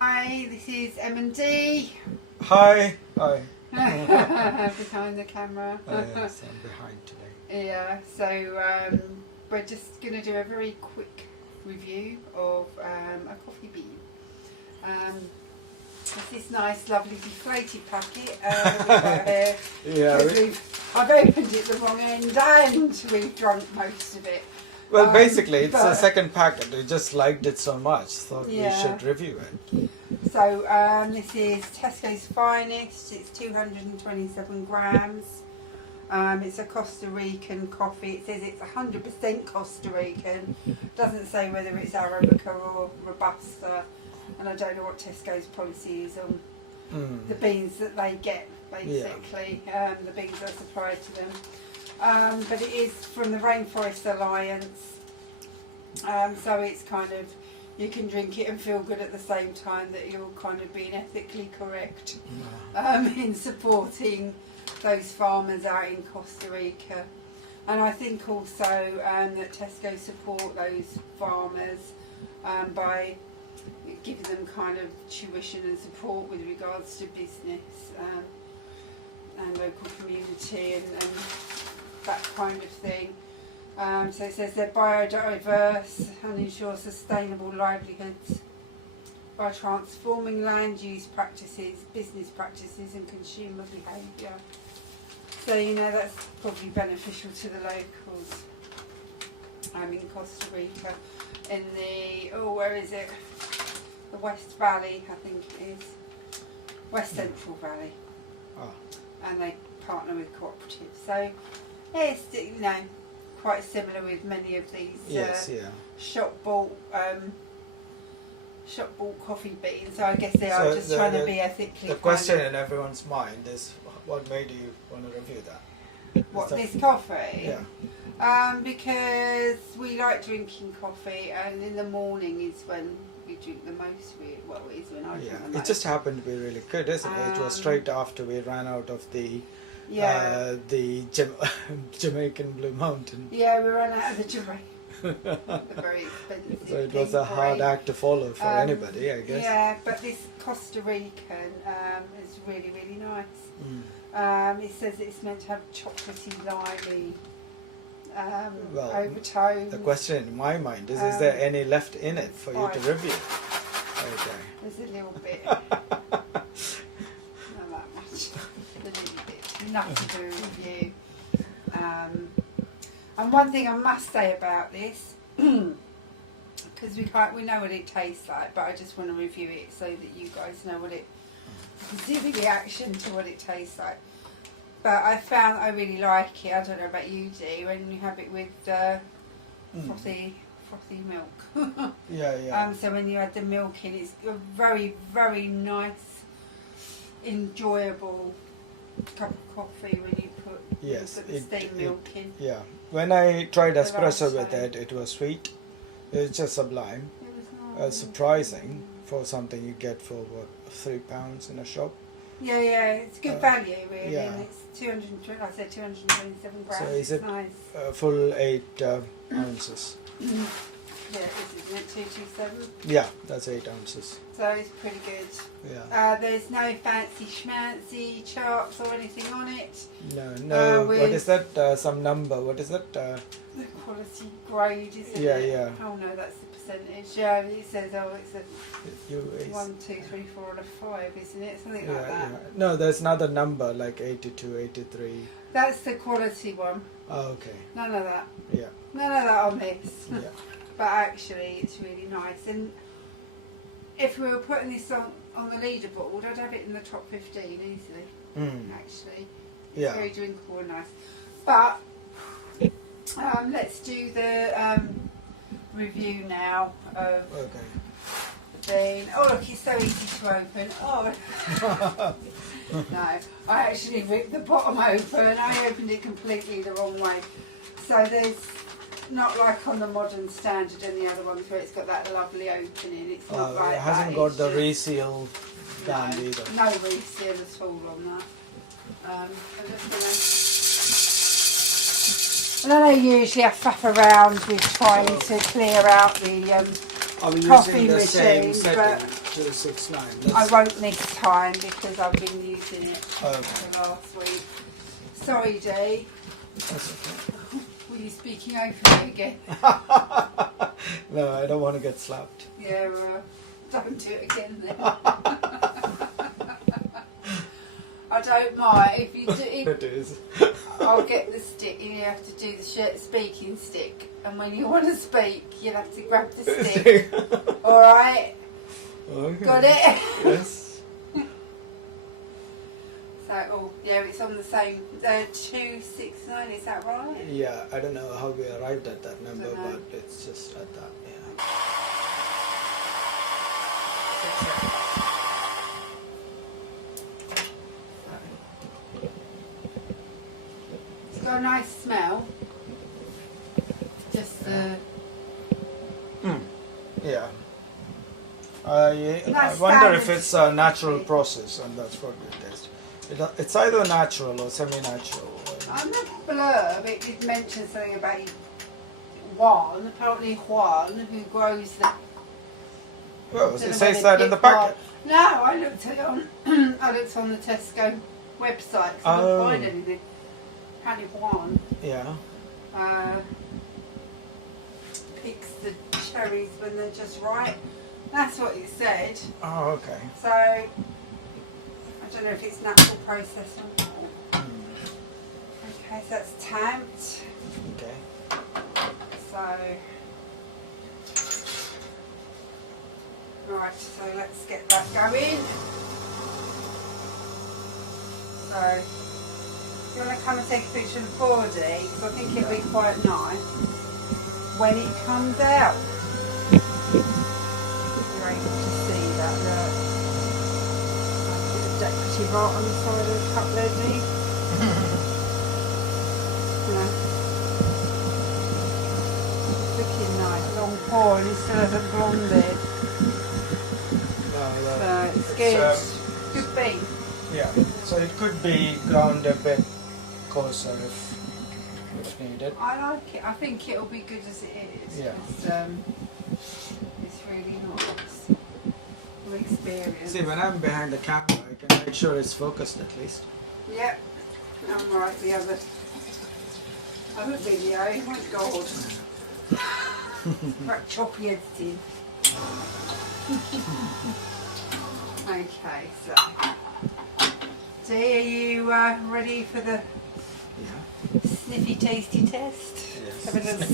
Hi, this is EmDee. Hi. Hi. Behind the camera. Oh, yes, I'm behind today. Yeah, so we're just going to do a very quick review of a coffee bean. It's this nice, lovely deflated packet we've got here. Yeah. I've opened it the wrong end and we've drunk most of it. Well, basically, it's the second packet. We just liked it so much, thought we should review it. So this is Tesco's Finest. It's 227 grams. It's a Costa Rican coffee. It says it's 100% Costa Rican. Doesn't say whether it's Arabica or Robusta. And I don't know what Tesco's policy is on the beans that they get, basically. The beans are supplied to them. But it is from the Rainforest Alliance. So it's kind of, you can drink it and feel good at the same time that you're kind of being ethically correct in supporting those farmers out in Costa Rica. And I think also that Tesco support those farmers by giving them kind of tuition and support with regards to business and local community and that kind of thing. So it says they're biodiverse and ensure sustainable livelihoods by transforming land use practices, business practices and consumer behaviour. So you know that's probably beneficial to the locals. I'm in Costa Rica in the, where is it? The West Valley, I think it is. West Central Valley. And they partner with cooperatives. So it's, you know, quite similar with many of these shop bought coffee beans. So I guess they are just trying to be ethically. The question in everyone's mind is, what made you want to review that? What, this coffee? Yeah. Because we like drinking coffee, and in the morning is when we drink the most. Well, it is when I drink the most. It just happened to be really good, isn't it? It was straight after we ran out of the Jamaican Blue Mountain. Yeah, we ran out of the Jamaican. Very expensive. So it was a hard act to follow for anybody, I guess. Yeah, but this Costa Rican is really, really nice. It says it's meant to have chocolatey, limey overtones. The question in my mind is there any left in it for you to review? Okay. There's a little bit. Not that much. A little bit. Enough to do a review. And one thing I must say about this, because we know what it tastes like, but I just want to review it so that you guys know what it, see the reaction to what it tastes like. But I found I really like it. I don't know about you, Dee, when you have it with frothy milk. So when you add the milk in, it's a very, very nice, enjoyable cup of coffee when you put the steamed milk in. Yeah. When I tried espresso with it, it was sweet. It was just sublime. It was nice. Surprising for something you get for what, £3 in a shop. Yeah, it's good value really. Yeah. And it's 227 grams. So is it nice. Full 8 ounces? Yeah, isn't it 227? Yeah, that's 8 ounces. So it's pretty good. Yeah. There's no fancy schmancy charts or anything on it. No. What is that? Some number? What is that? The quality grade, isn't it? Yeah. Oh no, that's the percentage. Yeah, it says it's a 1, 2, 3, 4 and a 5, isn't it? Something like that. Yeah. No, there's another number like 82, 83. That's the quality one. Oh, okay. None of that. Yeah. None of that on this. Yeah. But actually, it's really nice. And if we were putting this on the leaderboard, I'd have it in the top 15 easily. Actually, it's very drinkable and nice. But let's do the review now of the bean. Oh look, it's so easy to open. Oh no, I actually ripped the bottom open. I opened it completely the wrong way. So there's, not like on the modern standard and the other ones where it's got that lovely opening. It's not like it hasn't got the reseal down either. No reseal at all on that. I'm just gonna, and I know usually I faff around with trying to clear out the Are we coffee using the same machine, setting, but 269? I won't this time because I've been using it Okay. for last week. Sorry, Dee. That's okay. Were you speaking over me again? No, I don't want to get slapped. Yeah, don't do it again then. I don't mind if you do. It is. I'll get the stick. You have to do the speaking stick, and when you want to speak, you'll have to grab the stick. All right. Okay. Got it. Yes. So, oh yeah, it's on the same 269. Is that right? Yeah, I don't know how we arrived at that number, Dunno. but it's just at that. Yeah. It's got a nice smell. Just Yeah. I Nice wonder if salad. it's a natural process, and that's what we taste. It's either natural or semi-natural. on the blurb it did mention something about Juan, apparently Juan, who grows the. Well, Don't it know says whether that in the it's Juan. packet. No, I looked at it on. I looked on the Tesco website 'cause I couldn't Oh. find anything. Apparently Juan Yeah. picks the cherries when they're just right. That's what it said. Oh, okay. So I don't know if it's natural process or not. Okay, so that's tamped. Okay. So right, so let's get that going. So you want to come and take a picture of the body because I think it'll be quite nice when it comes out. You're able to see that the decorative art on the side of the cup there, looking nice, long paw, and he still has a blonde beard. So it's good. Good bean. Yeah. So it could be ground a bit coarser if needed. I like it. I think it'll be good as it is. Yeah. It's really nice. Good experience. See, when I'm behind the camera, I can make sure it's focused at least. Yep. I'm right. The other video. Oh my God. Right, choppy editing. Okay, so. Dee, are you ready for the sniffy tasty test? Yes. Have a little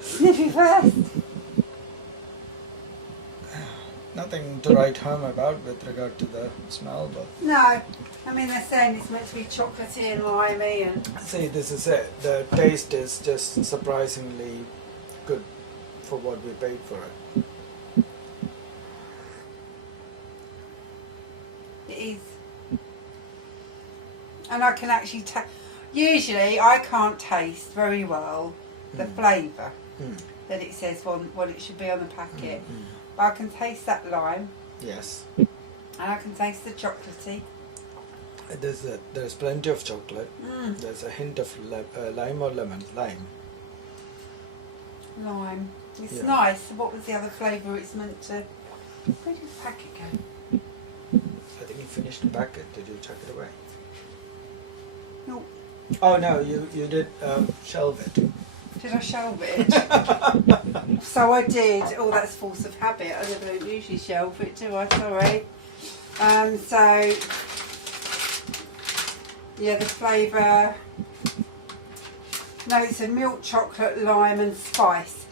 sniffy first. Nothing to write home about with regard to the smell, but No, I mean they're saying it's meant to be chocolatey and limey and. see, this is it. The taste is just surprisingly good for what we paid for it. It is. And I can actually taste. Usually I can't taste very well the flavour that it says what it should be on the packet. But I can taste that lime Yes. and I can taste the chocolatey. There's plenty of chocolate. There's a hint of lime or lemon. Lime. Lime. It's Yeah. nice. What was the other flavour it's meant to... Where did the packet go? I think you finished the packet. Did you chuck it away? No. Oh no, you did shelve it. Did I shelve it? So I did. Oh, that's force of habit. I don't usually shelve it, do I? Sorry. So, yeah, the flavour. No, it's a milk chocolate, lime and spice.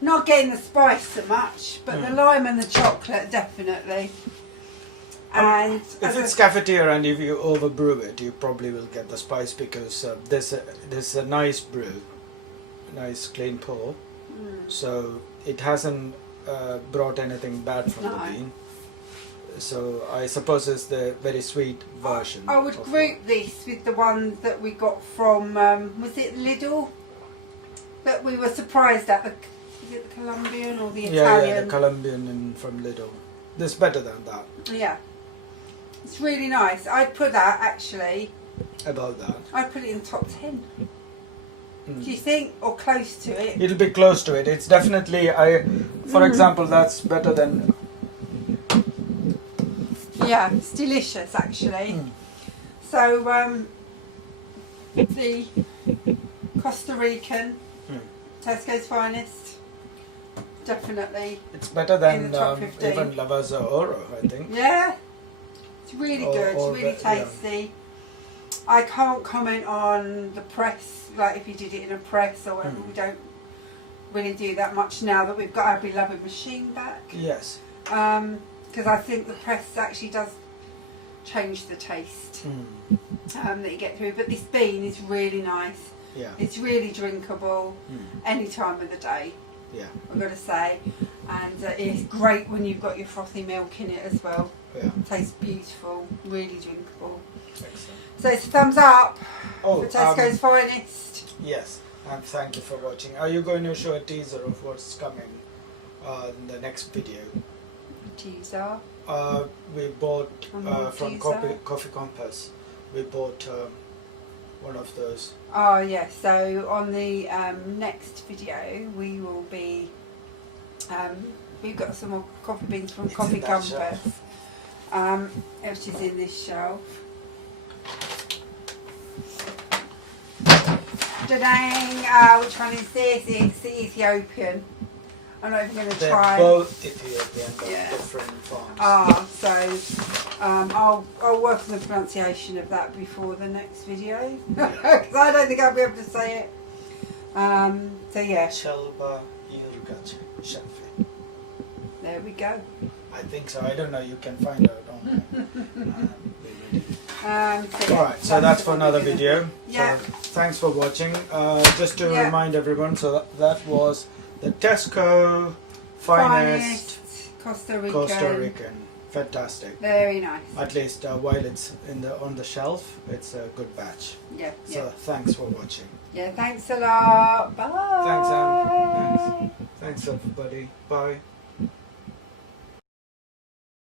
Not getting the spice so much, but the lime and the chocolate definitely. And If it's cafetiere and if you overbrew it, you probably will get the spice because there's a nice brew, nice clean pour. So it hasn't brought anything bad from the bean. So I suppose it's the very sweet version. I would group this with the one that we got from, was it Lidl? That we were surprised at. Is it the Colombian or the Italian? Yeah, the Colombian from Lidl. This is better than that. Yeah. It's really nice. I'd put that actually. About that. I'd put it in the top 10. Do you think, or close to it? It'll be close to it. It's definitely, for example, that's better than. Yeah, it's delicious actually. So the Costa Rican Tesco's Finest, definitely. It's better In than the top 15. even Lavazza Oro, I think. Yeah, it's really good. Or It's really tasty. I can't comment on the press, like if you did it in a press or whatever. We don't really do that much now that we've got our beloved machine back. Yes. Because I think the press actually does change the taste that you get through. But this bean is really nice. Yeah. It's really drinkable any time of the day, Yeah. I've got to say. And it's great when you've got your frothy milk in it as well. Yeah. It tastes beautiful, really drinkable. Excellent. So it's a thumbs up Oh, for Tesco's Finest. yes. And thank you for watching. Are you going to show a teaser of what's coming in the next video? Teaser. We bought from teaser. Coffee Compass. We bought one of those. Oh yes, so on the next video we will be, we've got some more coffee beans from It's Coffee in that Compass, shelf. which is in this shelf. Today, which one is this? It's the Ethiopian. I'm not even going to They're try. both Ethiopian, but Yeah. different farms. I'll work on the pronunciation of that before the next video because I don't think I'll be able to say it. So yeah, Shelba Yurgac Shelfi. there we go. I think so. I don't know. You can find out online. Alright, so that's for another video. Yeah. So thanks for watching. Just to Yeah. remind everyone, so that was the Tesco Finest Costa Rican. Costa Rican. Fantastic. Very nice. At least while it's on the shelf, it's a good batch. Yeah. So thanks for watching. Yeah. Thanks a lot. Bye. Thanks, Anne. Thanks everybody. Bye.